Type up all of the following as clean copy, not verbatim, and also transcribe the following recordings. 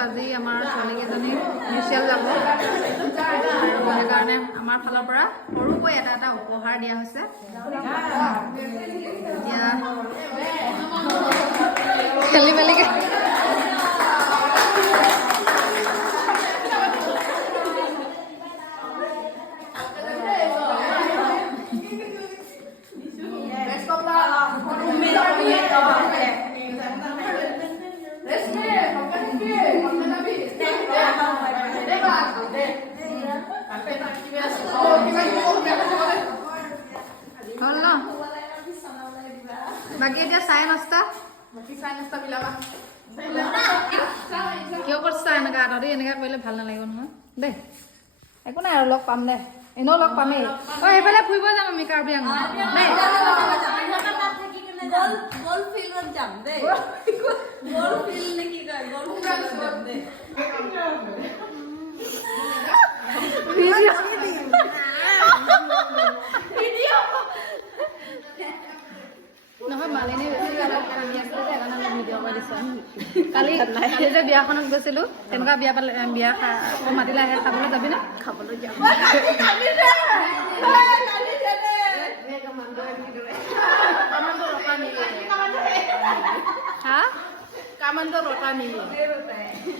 আজি আমাৰ ছোৱালীকেইজনী মিউচিয়াম যাব আৰু সেইকাৰণে আমাৰ ফালৰ পৰা সৰুকৈ এটা উপহাৰ দিয়া হৈছে এতিয়া খেলি মেলি বাকি এতিয়া চাই নষ্টা কিয় কৰিছা এনেকা তহঁতি এনেকা কৰিলে ভাল নালাগিব নহয় দেই একো নাই আৰু লগ পাম দে এনেও লগ পামেই সেইফালে ফুৰিব যাম আমি কাৰ্বি আংলং দেই গোল ফিল্ডত যাম দেই গোল ফিল্ড নে কি কয় গোল ফিল্ডত যাম দেই নহয় মালিনী বেছি ভিডিঅ' কৰি দিছোঁ কালি সেই যে বিয়াখনত গৈছিলোঁ তেনেকুৱা বিয়া মাতিলে আহে খাবলৈ যাবি নে খাবলৈ যাম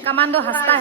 কামাণ্ডো হাস্তা